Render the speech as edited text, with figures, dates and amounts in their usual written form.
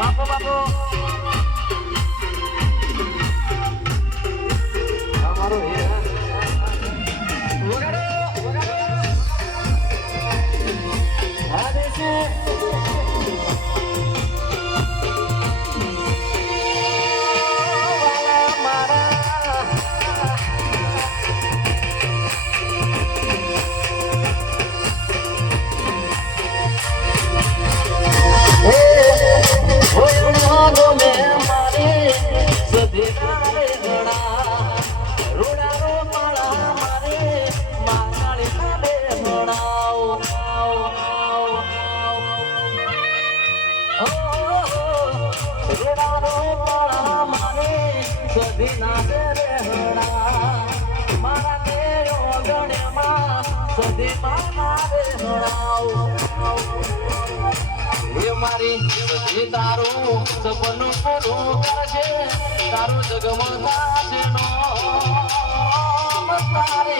બાપો બાપો અમારો હે વગાડો વગાડો આ દેશે વાલા મારા મારી તારું સપનું પૂરું કરશે તારું જગમગાશે નો તારે